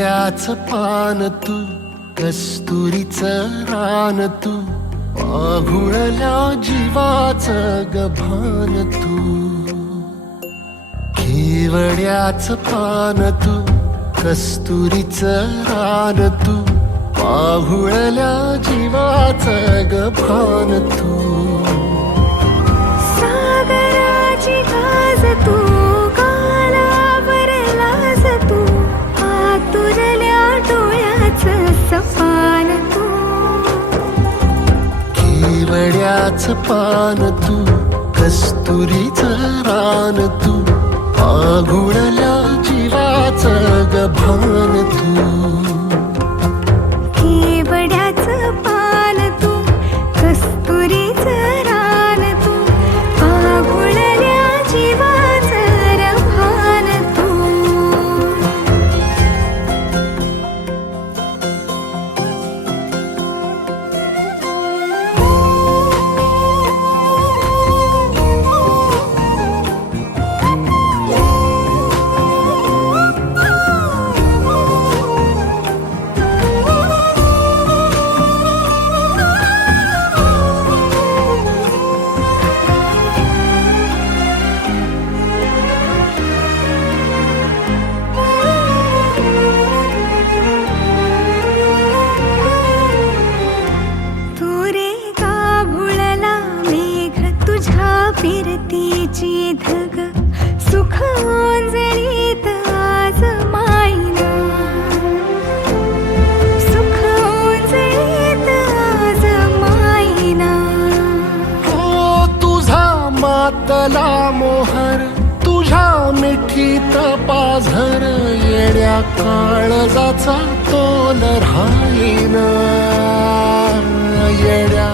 केवड्याच पान तू, कस्तुरीचं रान तू, पाघुळल्या जीवाचं गभान तू. केवड्याच पान तू, कस्तुरीचं रान तू, पाघुळल्या जीवाचं गभान तू. सागराची गाज तू, कालावरलास तू, आतुरल्या डोळ्याचं सपान तू. केवड्याच पान तू, कस्तुरीचं रान तू, पाघुळल्या जीवाचं गभान तू. केवड्याचं पान तू, कस्तुरीचं रान तू, पाघुळल्या जीवाचं रभान तू. फिरतीची धग सुख ओंजळीत आज मायना, सुख ओंजळीत आज मायना. हो तुझा मातला मोहर, तुझ्या मिठीत पाझर, येड्या काळजाचा तोल राहीना, येड्या